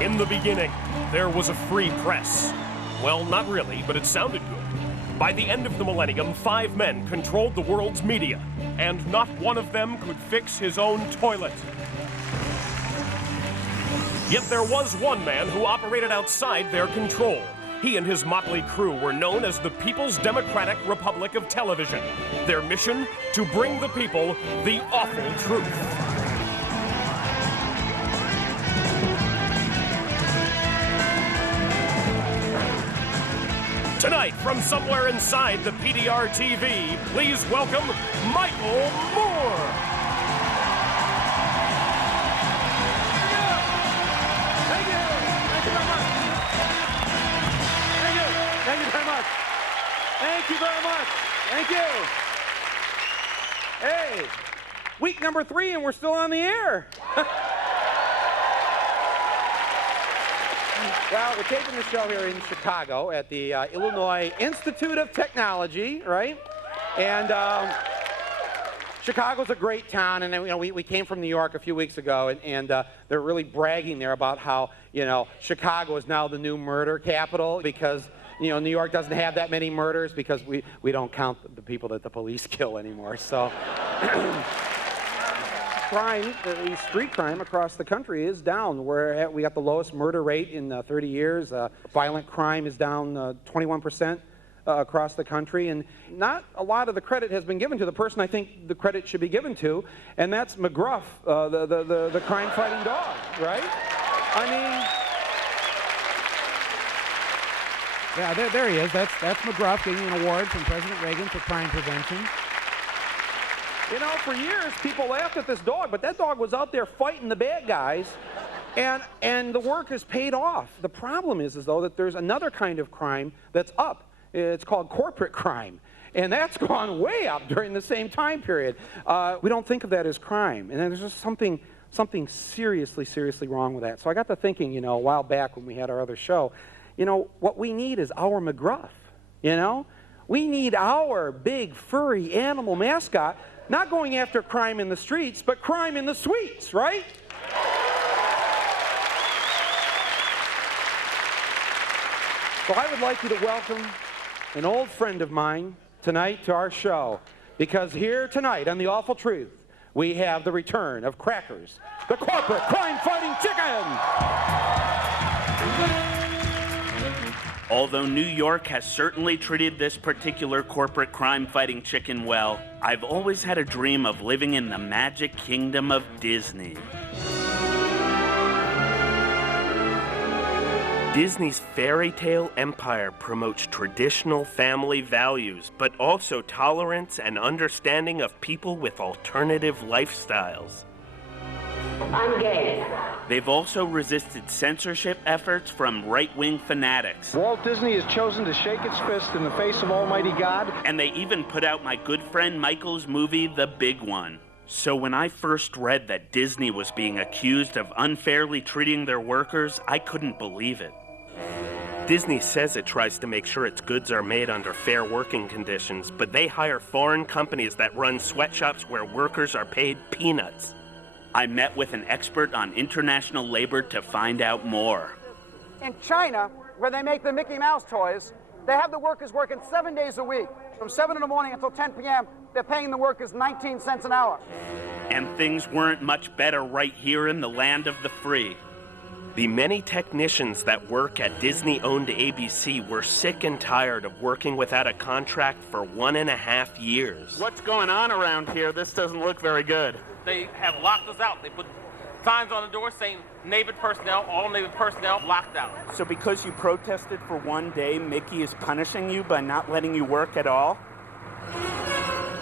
In the beginning, there was a free press. Well, not really, but it sounded good. By the end of the millennium, 5 men controlled the world's media, and not one of them could fix his own toilet. Yet there was one man who operated outside their control. He and his motley crew were known as the People's Democratic Republic of Television. Their mission? To bring the people the awful truth. Tonight, from somewhere inside the PDR TV, please welcome Mαϊκλ Mur. Thank you. Thank you very much. Thank you. Thank you very much. Thank you very much. Thank you. Hey, week number 3 and we're still on the air. Well, we're taping the show here in Chicago at the Illinois Institute of Technology, right? And Chicago's a great town, and you know, we came from New York a few weeks ago, and they're really bragging there about how, you know, Chicago is now the new murder capital because, you know, New York doesn't have that many murders because we don't count the people that the police kill anymore, so... Crime, street crime across the country is down. We got the lowest murder rate in 30 years. Violent crime is down 21% across the country, and not a lot of the credit has been given to the person I think the credit should be given to, and that's McGruff, the crime-fighting dog, right? I mean, yeah, there he is. That's McGruff getting an award from President Reagan for crime prevention. you know, for years people laughed at this dog, but that dog was out there fighting the bad guys, and the work is paid off. The problem is though that there's another kind of crime that's up. It's called corporate crime, and that's gone way up during the same time period. We don't think of that as crime, and then there's just something seriously wrong with that. So I got to thinking, you know, a while back when we had our other show, you know, what we need is our McGruff, you know? We need our big, furry animal mascot not going after crime in the streets, but crime in the suites, right? So I would like you to welcome an old friend of mine tonight to our show, because here tonight on The Awful Truth, we have the return of Crackers, the corporate crime-fighting chicken! Although New York has certainly treated this particular corporate crime-fighting chicken well, I've always had a dream of living in the magic kingdom of Disney. Disney's fairy tale empire promotes traditional family values, but also tolerance and understanding of people with alternative lifestyles. I'm gay. They've also resisted censorship efforts from right-wing fanatics. Walt Disney has chosen to shake its fist in the face of Almighty God. And they even put out my good friend Michael's movie, The Big One. So when I first read that Disney was being accused of unfairly treating their workers, I couldn't believe it. Disney says it tries to make sure its goods are made under fair working conditions, but they hire foreign companies that run sweatshops where workers are paid peanuts. I met with an expert on international labor to find out more. In China, where they make the Mickey Mouse toys, they have the workers working 7 days a week. From 7 in the morning until 10 p.m., they're paying the workers 19 cents an hour. And things weren't much better right here in the land of the free. The many technicians that work at Disney-owned ABC were sick and tired of working without a contract for 1.5 years. What's going on around here? This doesn't look very good. They have locked us out. They put signs on the door saying Navy personnel, all Navy personnel locked out. So because you protested for 1 day, Mickey is punishing you by not letting you work at all?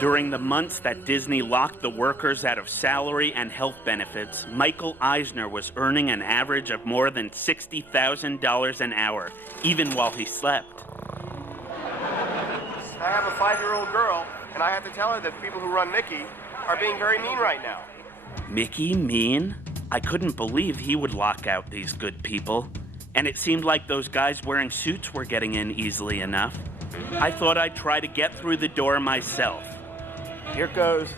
During the months that Disney locked the workers out of salary and health benefits, Michael Eisner was earning an average of more than $60,000 an hour, even while he slept. I have a 5-year-old girl, and I have to tell her that people who run Mickey are being very mean right now. Mickey mean? I couldn't believe he would lock out these good people. And it seemed like those guys wearing suits were getting in easily enough. I thought I'd try to get through the door myself. Here goes.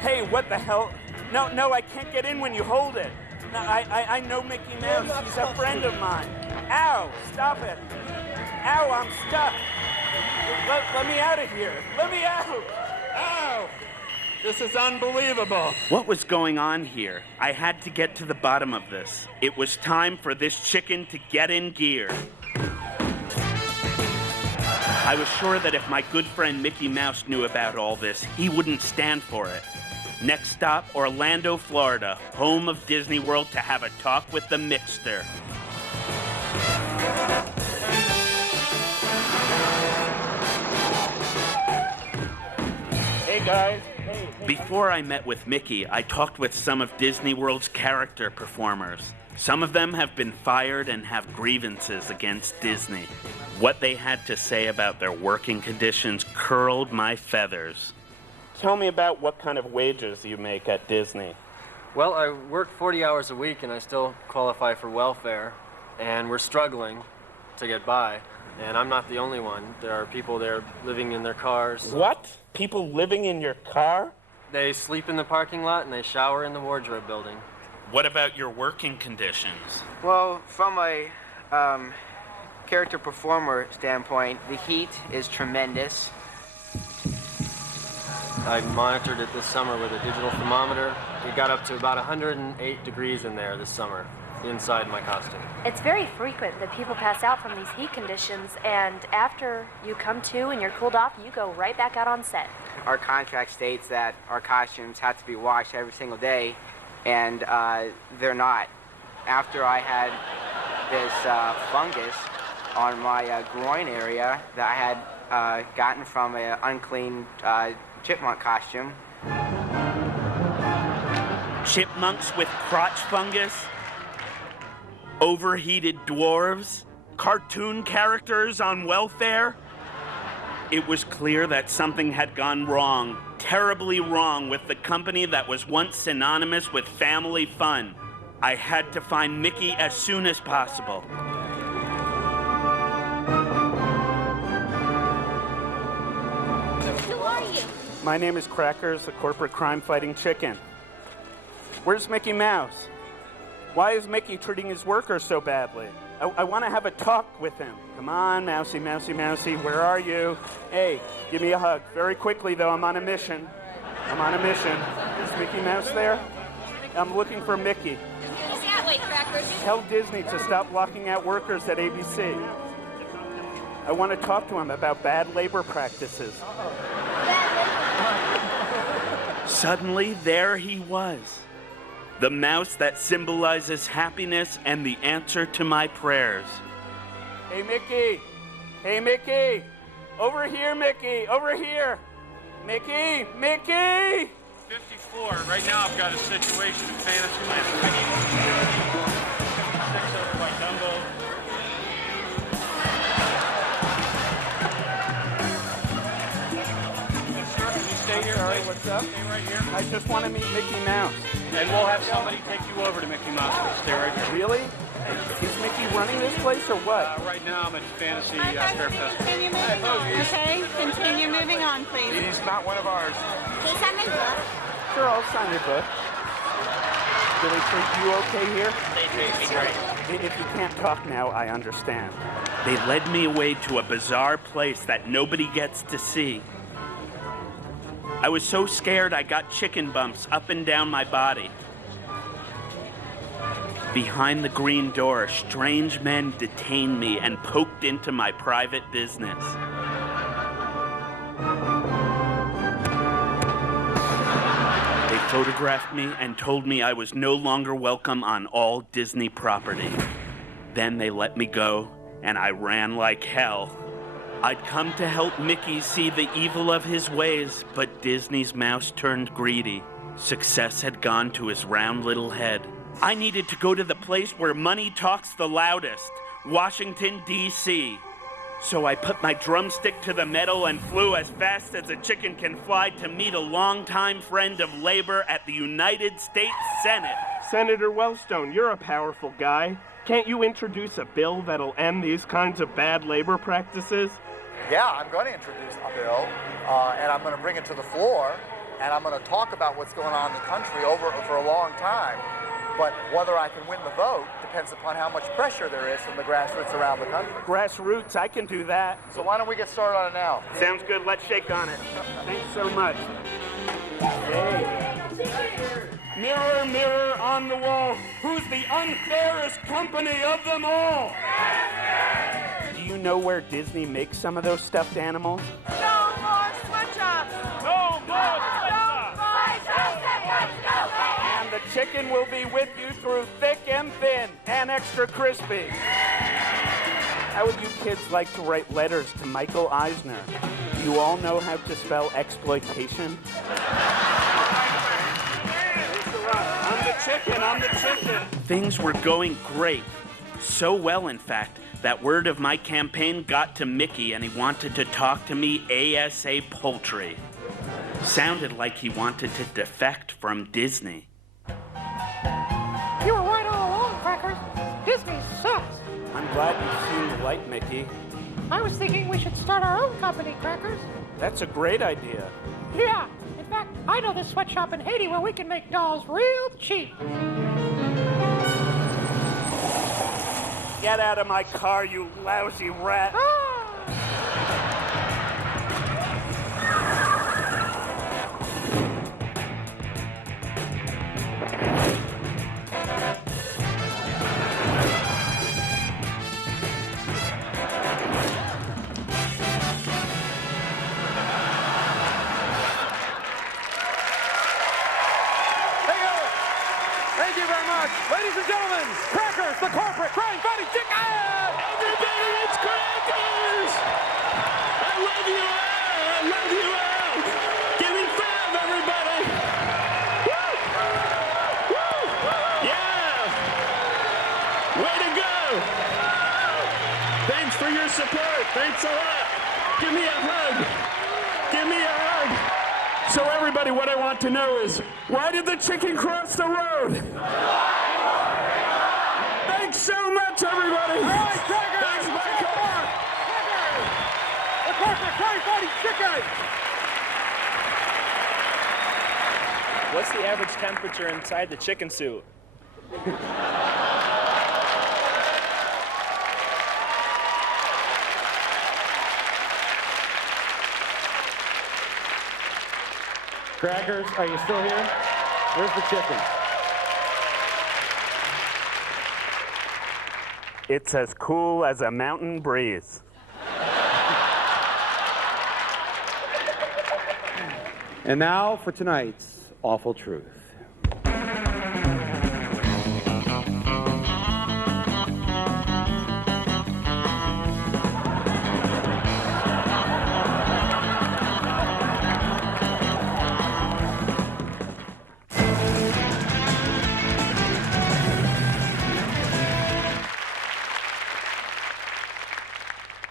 Hey, what the hell? No, I can't get in when you hold it. No, I know Mickey Mouse. He's a friend of mine. Ow! Stop it! Ow! I'm stuck. Let me out of here. Let me out! Ow! This is unbelievable. What was going on here? I had to get to the bottom of this. It was time for this chicken to get in gear. I was sure that if my good friend Mickey Mouse knew about all this, he wouldn't stand for it. Next stop, Orlando, Florida, home of Disney World, to have a talk with the Mixter. Hey guys. Before I met with Mickey, I talked with some of Disney World's character performers. Some of them have been fired and have grievances against Disney. What they had to say about their working conditions curled my feathers. Tell me about what kind of wages you make at Disney. Well, I work 40 hours a week and I still qualify for welfare, and we're struggling to get by. And I'm not the only one. There are people there living in their cars. What? People living in your car? They sleep in the parking lot and they shower in the wardrobe building. What about your working conditions? Well, from a character performer standpoint, the heat is tremendous. I monitored it this summer with a digital thermometer. We got up to about 108 degrees in there this summer, inside my costume. It's very frequent that people pass out from these heat conditions, and after you come to and you're cooled off, you go right back out on set. Our contract states that our costumes have to be washed every single day, and they're not. After I had this fungus on my groin area that I had gotten from an unclean chipmunk costume. Chipmunks with crotch fungus? Overheated dwarves? Cartoon characters on welfare? It was clear that something had gone wrong, terribly wrong, with the company that was once synonymous with family fun. I had to find Mickey as soon as possible. Who are you? My name is Crackers, the corporate crime-fighting chicken. Where's Mickey Mouse? Why is Mickey treating his workers so badly? I want to have a talk with him. Come on, Mousy, Mousy, Mousy, where are you? Hey, give me a hug. Very quickly, though, I'm on a mission. I'm on a mission. Is Mickey Mouse there? I'm looking for Mickey. He's that way, Crackers. Tell Disney to stop locking out workers at ABC. I want to talk to him about bad labor practices. Suddenly, there he was. The mouse that symbolizes happiness and the answer to my prayers. Hey, Mickey! Hey, Mickey! Over here, Mickey! Over here! Mickey! Mickey! 54. Right now I've got a situation in Fantasyland. I need 6 over by Dumbo. Yes, sir. Can you stay here? Sorry, what's up? Stay right here. I just want to meet Mickey Mouse. And we'll have somebody take you over to Mickey Mouse. Stay right here. Really? Is Mickey running this place or what? Right now I'm at Fantasy Fair Festival. Continue moving on. Okay, continue moving on, please. He's not one of ours. Please sign my book. Sure, I'll sign your book. Do they treat you okay here? They treat me great. If you can't talk now, I understand. They led me away to a bizarre place that nobody gets to see. I was so scared I got chicken bumps up and down my body. Behind the green door, strange men detained me and poked into my private business. They photographed me and told me I was no longer welcome on all Disney property. Then they let me go, and I ran like hell. I'd come to help Mickey see the evil of his ways, but Disney's mouse turned greedy. Success had gone to his round little head. I needed to go to the place where money talks the loudest, Washington, D.C. So I put my drumstick to the metal and flew as fast as a chicken can fly to meet a longtime friend of labor at the United States Senate. Senator Wellstone, you're a powerful guy. Can't you introduce a bill that'll end these kinds of bad labor practices? Yeah, I'm going to introduce a bill, and I'm going to bring it to the floor, and I'm going to talk about what's going on in the country for a long time. But whether I can win the vote depends upon how much pressure there is from the grassroots around the country. Grassroots, I can do that. So why don't we get started on it now? Sounds good. Let's shake on it. Thanks so much. Hey. Mirror, mirror on the wall, who's the unfairest company of them all? Do you know where Disney makes some of those stuffed animals? No more switch-ups! No more switch-ups! And the chicken will be with you through thick and thin and extra crispy. How would you kids like to write letters to Michael Eisner? Do you all know how to spell exploitation? I'm the chicken. Things were going great. So well, in fact, that word of my campaign got to Mickey and he wanted to talk to me ASA poultry. Sounded like he wanted to defect from Disney. You were right all along, Crackers. Disney sucks. I'm glad you've seen the light, Mickey. I was thinking we should start our own company, Crackers. That's a great idea. Yeah. In fact, I know this sweatshop in Haiti where we can make dolls real cheap. Get out of my car, you lousy rat. Thank you very much. Ladies and gentlemen, Crackers, the corporate crime-fighting chicken! Everybody, it's Crackers! I love you all! I love you all! Give me 5, everybody! Woo! Woo! Yeah! Way to go! Thanks for your support. Thanks a lot. Give me a hug. Give me a hug. So everybody, what I want to know is, why did the chicken cross the road? Thanks so much, everybody. All right, Crackers! Thanks, Michael. The corporate crime-fighting chicken! What's the average temperature inside the chicken suit? Crackers, are you still here? Where's the chicken? It's as cool as a mountain breeze. And now for tonight's awful truth.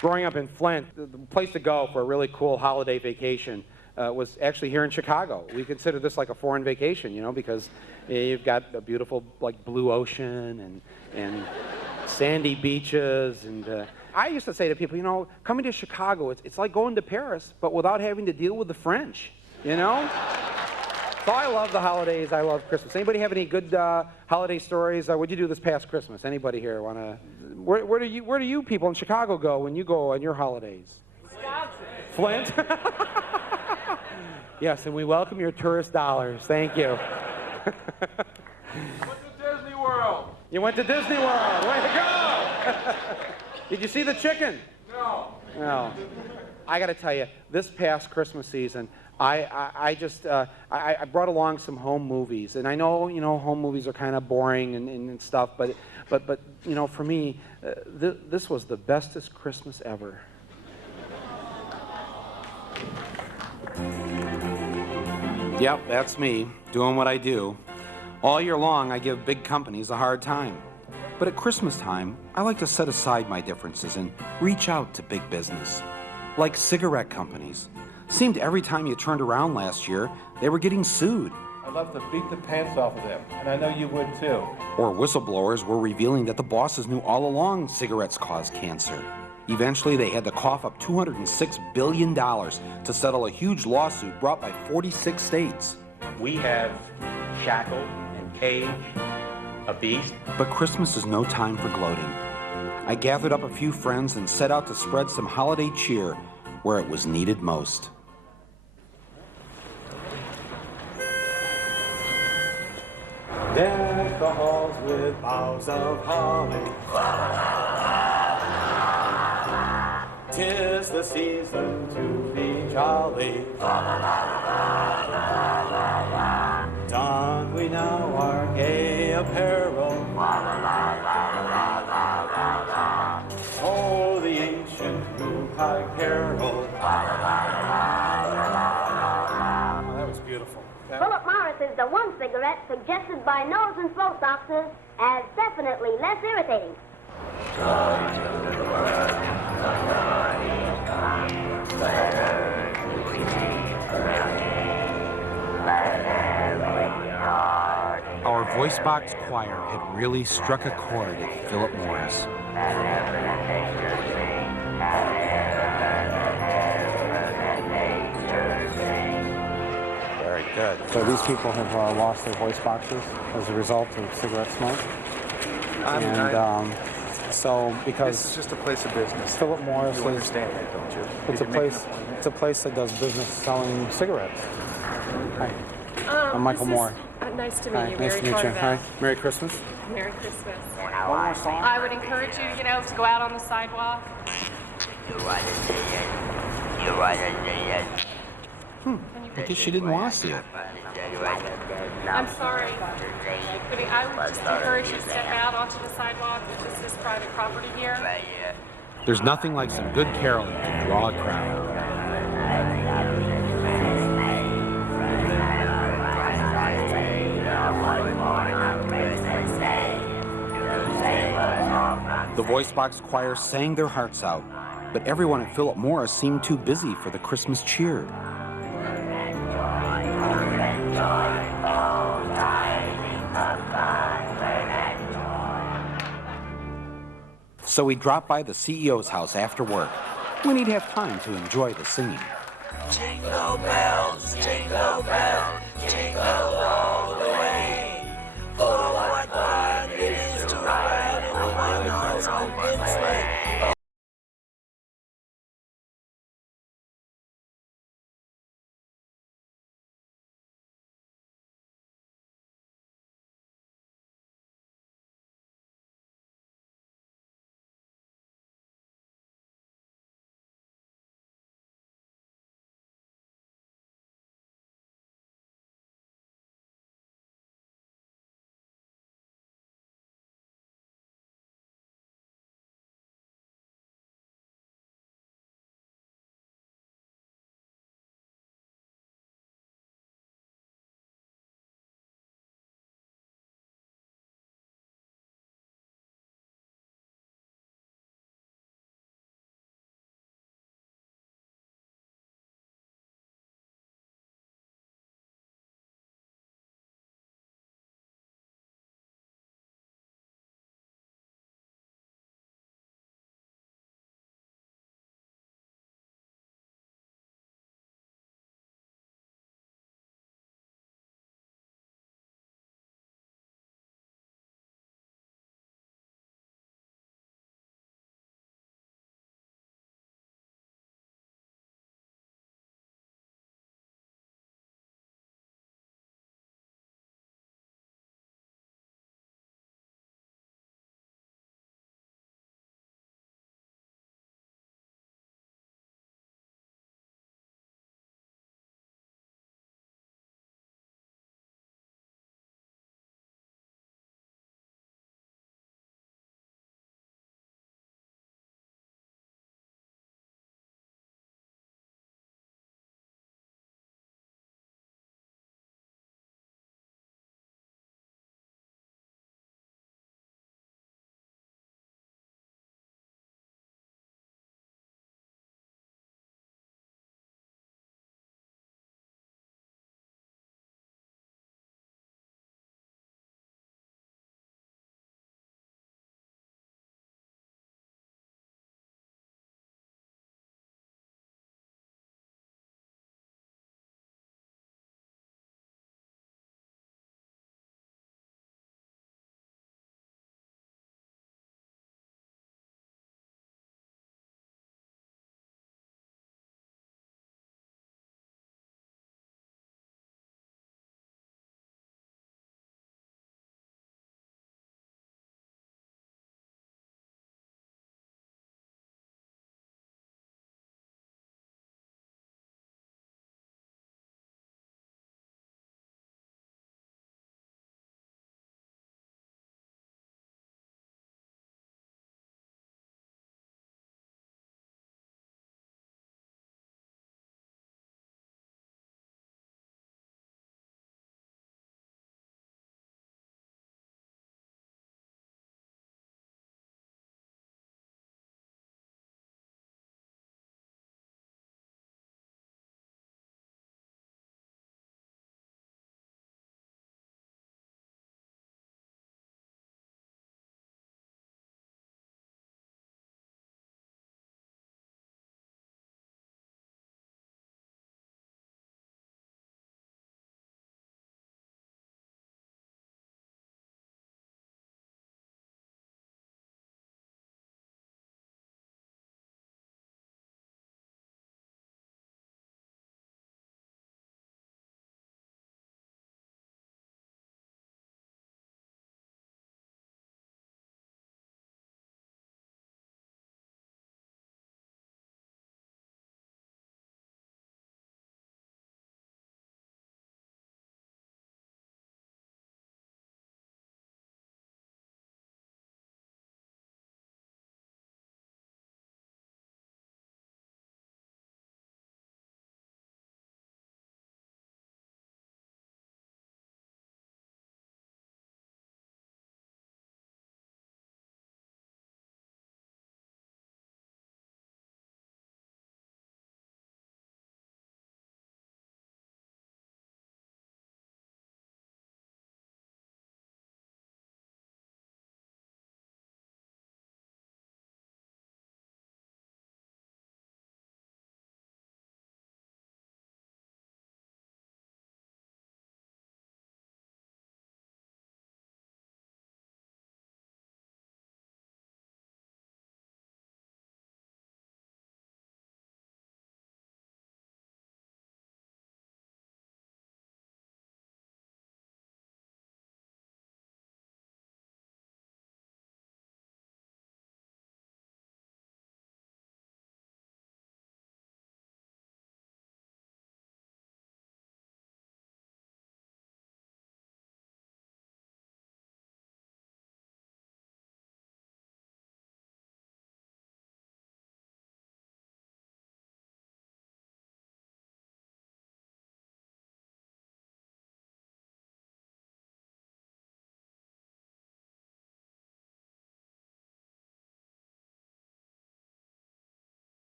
Growing up in Flint, the place to go for a really cool holiday vacation was actually here in Chicago. We consider this like a foreign vacation, you know, because you've got a beautiful like blue ocean and sandy beaches. And I used to say to people, you know, coming to Chicago, it's like going to Paris, but without having to deal with the French, you know? So I love the holidays. I love Christmas. Anybody have any good holiday stories? What'd you do this past Christmas? Anybody here want to? Where do you people in Chicago go when you go on your holidays? Flint. Yes, and we welcome your tourist dollars. Thank you. Went to Disney World. You went to Disney World. Way to go! Did you see the chicken? No. No. I got to tell you, this past Christmas season, I brought along some home movies, and I know, you know, home movies are kind of boring and stuff, but you know, for me, this was the bestest Christmas ever. Yep, that's me, doing what I do. All year long, I give big companies a hard time. But at Christmas time, I like to set aside my differences and reach out to big business. Like cigarette companies. Seemed every time you turned around last year, they were getting sued. I'd love to beat the pants off of them, and I know you would too. Or whistleblowers were revealing that the bosses knew all along cigarettes cause cancer. Eventually, they had to cough up $206 billion to settle a huge lawsuit brought by 46 states. We have shackled and caged A beast? But Christmas is no time for gloating. I gathered up a few friends and set out to spread some holiday cheer where it was needed most. Deck the halls with boughs of holly. 'Tis the season to be jolly. Don we now our gay apparel. Oh, the ancient Yuletide carol. Oh, that was beautiful. Philip Morris is the one cigarette suggested by nose and throat doctors as definitely less irritating. Our voice box choir had really struck a chord at Philip Morris. Very good. So these people have lost their voice boxes as a result of cigarette smoke. So because This is just a place of business. Philip Morris You is, understand that, don't you? it's a place. It's a place that does business selling cigarettes. Hi, I'm Maicle Mur. Nice to meet Hi, you. nice to Very meet you. Hi. Hi, Merry Christmas. Merry Christmas. One more song. I would encourage you, to go out on the sidewalk. I guess she didn't want to see it. I'm sorry. But I would just encourage you to step out onto the sidewalk, which is this private property here. There's nothing like some good caroling to draw a crowd. The voice box choir sang their hearts out, but everyone at Philip Morris seemed too busy for the Christmas cheer. So we dropped by the CEO's house after work, when he'd have time to enjoy the singing. Jingle bells, jingle bells, jingle all the way. Oh, what fun it is to ride in a one-horse open sleigh.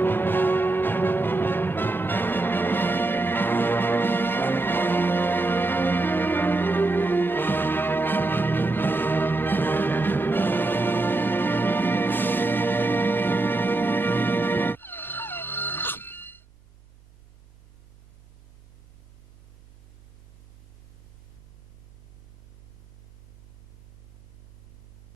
Bye.